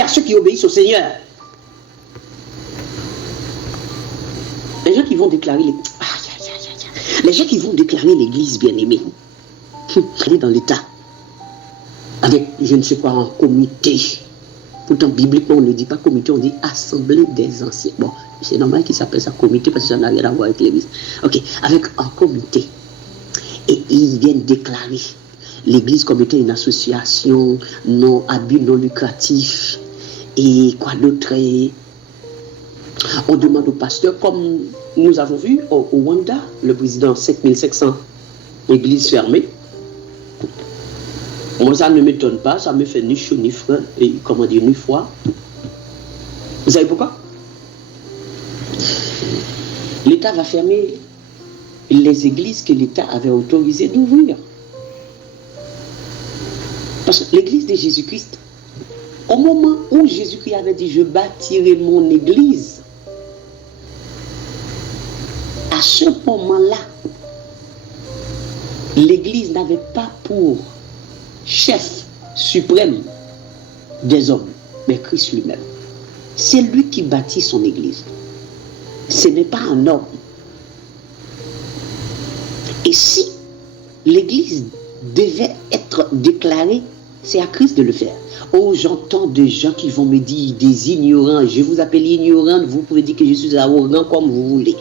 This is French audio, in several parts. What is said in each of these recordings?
à ceux qui obéissent au Seigneur. Les gens qui vont déclarer les gens qui vont déclarer l'église bien-aimée, aller dans l'état, avec je ne sais pas un comité. Pourtant, bibliquement, on ne dit pas comité, on dit assemblée des anciens. Bon, c'est normal qu'il s'appelle ça comité parce que ça n'a rien à voir avec l'église. Ok, avec un comité. Et ils viennent déclarer l'église comme étant une association non à but non lucratif. Et quoi d'autre? On demande au pasteur, comme nous avons vu au Rwanda, le président 7500 églises fermées. Moi, ça ne m'étonne pas, ça me fait ni chaud ni froid, et comment dire, ni froid. Vous savez pourquoi? L'État va fermer les églises que l'État avait autorisé d'ouvrir. Parce que l'église de Jésus-Christ, au moment où Jésus-Christ avait dit « Je bâtirai mon église », à ce moment-là, l'église n'avait pas pour chef suprême des hommes, mais Christ lui-même. C'est lui qui bâtit son église. Ce n'est pas un homme. Et si l'église devait être déclarée, c'est à Christ de le faire. Oh, j'entends des gens qui vont me dire, des ignorants, je vous appelle ignorant, vous pouvez dire que je suis arrogant comme vous voulez.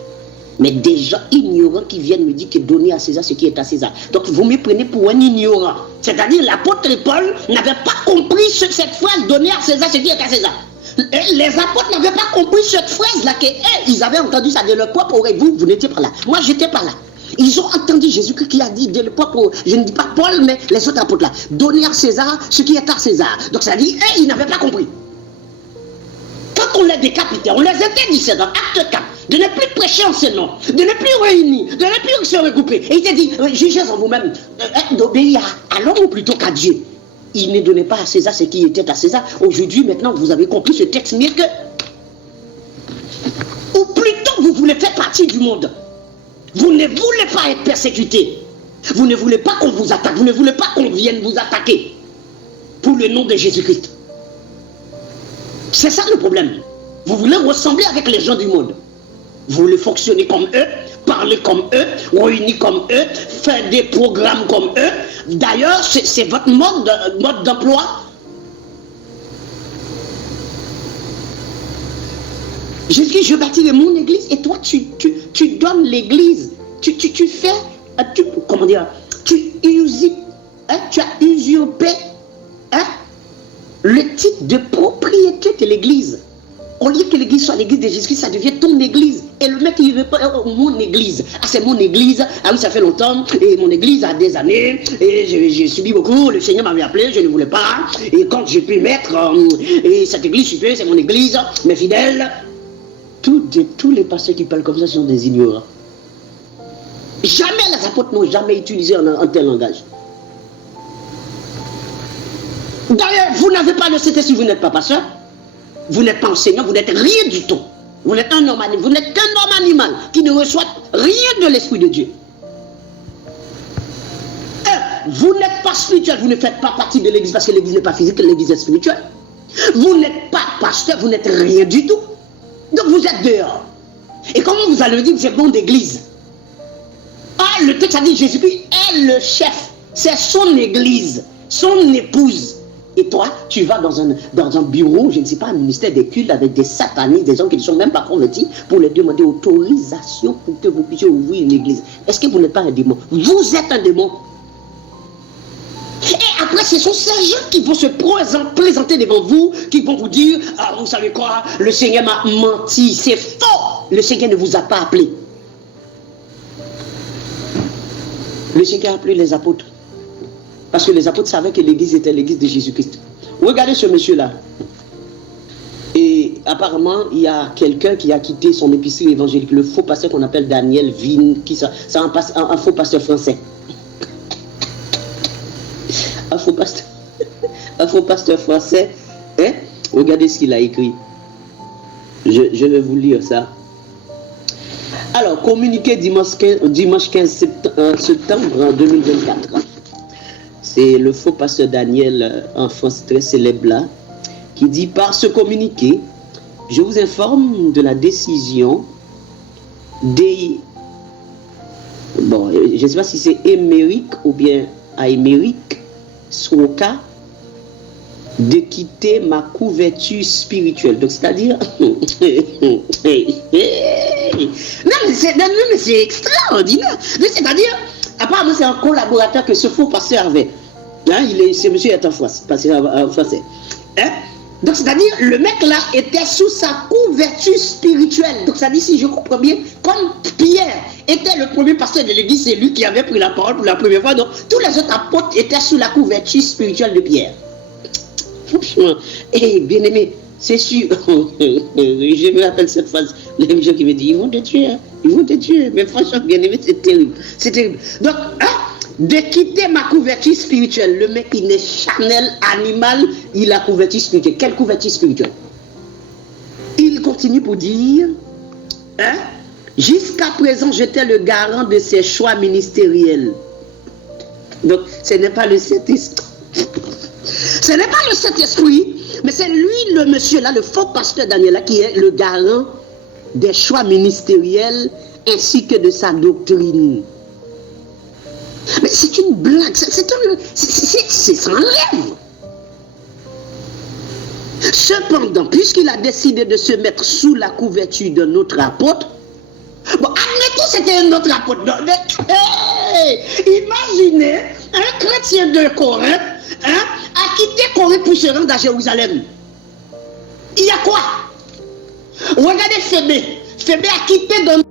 Mais des gens ignorants qui viennent me dire que donner à César ce qui est à César. Donc vous me prenez pour un ignorant. C'est-à-dire l'apôtre Paul n'avait pas compris cette phrase, donner à César ce qui est à César. Les apôtres n'avaient pas compris cette phrase-là, qu'ils avaient entendu ça de leur propre oreille. Vous n'étiez pas là. Moi, j'étais pas là. Ils ont entendu Jésus-Christ qui a dit de leur propre, je ne dis pas Paul, mais les autres apôtres là, donner à César ce qui est à César. Donc ça dit, ils n'avaient pas compris. Quand on les décapitait, on les interdisait dans Acte 4 de ne plus prêcher en ce nom, de ne plus réunir, de ne plus se regrouper. Et il t'a dit, jugez en vous-même, d'obéir à l'homme plutôt qu'à Dieu. Il ne donnait pas à César ce qui était à César. Aujourd'hui, maintenant, vous avez compris ce texte, mais que, ou plutôt vous voulez faire partie du monde. Vous ne voulez pas être persécuté. Vous ne voulez pas qu'on vous attaque. Vous ne voulez pas qu'on vienne vous attaquer pour le nom de Jésus-Christ. C'est ça le problème. Vous voulez ressembler avec les gens du monde. Vous voulez fonctionner comme eux, parler comme eux, réunir comme eux, faire des programmes comme eux. D'ailleurs, c'est votre mode d'emploi. Jésus dit, je bâtirai mon église et toi, tu donnes l'église. Tu fais, comment dire, tu as usurpé le titre de propriété de l'église. Au lieu que l'église soit l'église de Jésus-Christ, ça devient ton église. Et le mec, il veut pas mon église. Ah, c'est mon église. Ah oui, ça fait longtemps. Et mon église a des années. Et j'ai subi beaucoup. Le Seigneur m'avait appelé, je ne voulais pas. Et quand j'ai pu mettre, et cette église, c'est mon église, mes fidèles. Tous les pasteurs qui parlent comme ça sont des ignorants. Jamais les apôtres n'ont jamais utilisé un tel langage. D'ailleurs, vous n'avez pas le CT si vous n'êtes pas pasteur. Vous n'êtes pas enseignant, vous n'êtes rien du tout. Vous n'êtes un homme animal, vous n'êtes qu'un homme animal qui ne reçoit rien de l'Esprit de Dieu. Vous n'êtes pas spirituel, vous ne faites pas partie de l'église parce que l'église n'est pas physique, l'église est spirituelle. Vous n'êtes pas pasteur, vous n'êtes rien du tout. Donc vous êtes dehors. Et comment vous allez me dire que c'est bon d'église? Ah, le texte a dit Jésus-Christ est le chef. C'est son église, son épouse. Et toi, tu vas dans un bureau, je ne sais pas, un ministère des cultes avec des satanistes, des gens qui ne sont même pas convertis, pour leur demander autorisation pour que vous puissiez ouvrir une église. Est-ce que vous n'êtes pas un démon? Vous êtes un démon. Et après, ce sont ces gens qui vont se présenter devant vous, qui vont vous dire, ah, vous savez quoi, le Seigneur m'a menti, c'est faux. Le Seigneur ne vous a pas appelé. Le Seigneur a appelé les apôtres. Parce que les apôtres savaient que l'église était l'église de Jésus-Christ. Regardez ce monsieur-là. Et apparemment, il y a quelqu'un qui a quitté son épicerie évangélique, le faux pasteur qu'on appelle Daniel Vigne, c'est un faux pasteur français. Un faux pasteur français. Hein? Regardez ce qu'il a écrit. Je vais vous lire ça. Alors, communiqué dimanche 15 septembre 2024. C'est le faux pasteur Daniel en France très célèbre là, qui dit par ce communiqué, je vous informe de la décision des... Bon, je ne sais pas si c'est Émeric ou bien Aymeric Sroka de quitter ma couverture spirituelle. Donc, c'est-à-dire... non, mais c'est extraordinaire. C'est-à-dire, apparemment, c'est un collaborateur que ce faux pasteur avait. Hein, ce monsieur est en français. Hein? Donc, c'est-à-dire, le mec là était sous sa couverture spirituelle. Donc, ça dit, si je comprends bien, comme Pierre était le premier pasteur de l'église, c'est lui qui avait pris la parole pour la première fois. Donc, tous les autres apôtres étaient sous la couverture spirituelle de Pierre. Franchement, et bien aimé, c'est sûr. Je me rappelle cette phrase, les gens qui me disent, ils vont te tuer, hein? Ils vont te tuer. Mais franchement, bien aimé, c'est terrible. C'est terrible. Donc, hein, de quitter ma couverture spirituelle, le mec, il est charnel, animal, il a couverture spirituelle. Quelle couverture spirituelle? Il continue pour dire, hein, jusqu'à présent, j'étais le garant de ses choix ministériels. Donc, ce n'est pas le Saint-Esprit. Ce n'est pas le Saint-Esprit, mais c'est lui, le monsieur là, le faux pasteur Daniel là, qui est le garant des choix ministériels ainsi que de sa doctrine. Mais c'est une blague, c'est sans rêve. Cependant, puisqu'il a décidé de se mettre sous la couverture d'un autre apôtre, bon, admettons c'était un autre apôtre. Hey, imaginez un chrétien de Corinthe, hein, a quitté Corinthe pour se rendre à Jérusalem. Il y a quoi? Regardez Phébé. Phébé a quitté dans